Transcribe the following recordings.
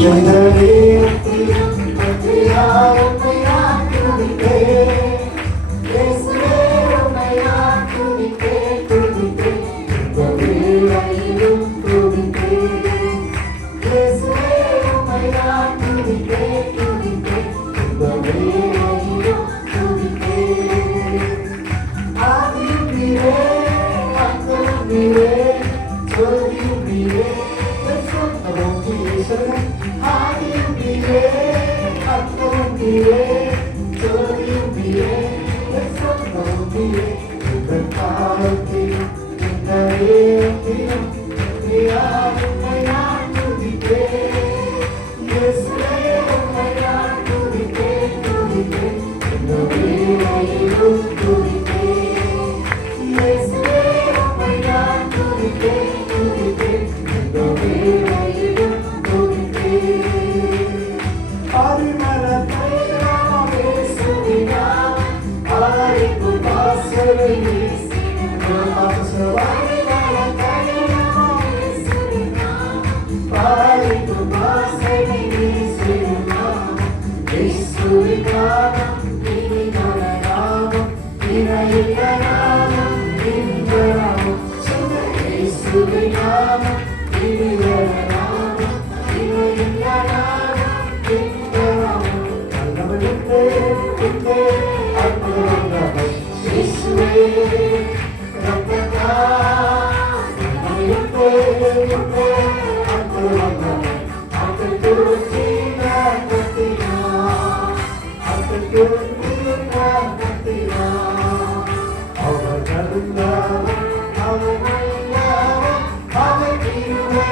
여기들 Hallelujah. you can come.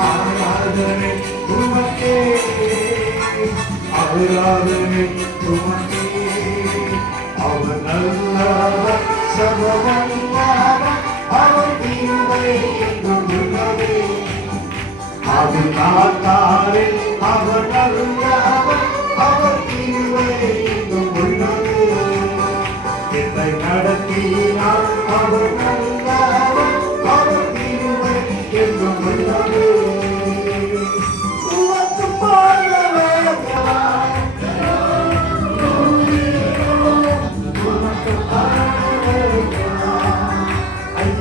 ஆராதனை உமக்கே. ஆராதனை உமக்கே. அவர் நல்லவர் சர்வவல்லவர் அவர் தீமை என்றுமே அவர் காத்தாரே அவர் நல்லவர் அவர் தீமை என்றும் என்னை நடத்தினார் அவர் நல்ல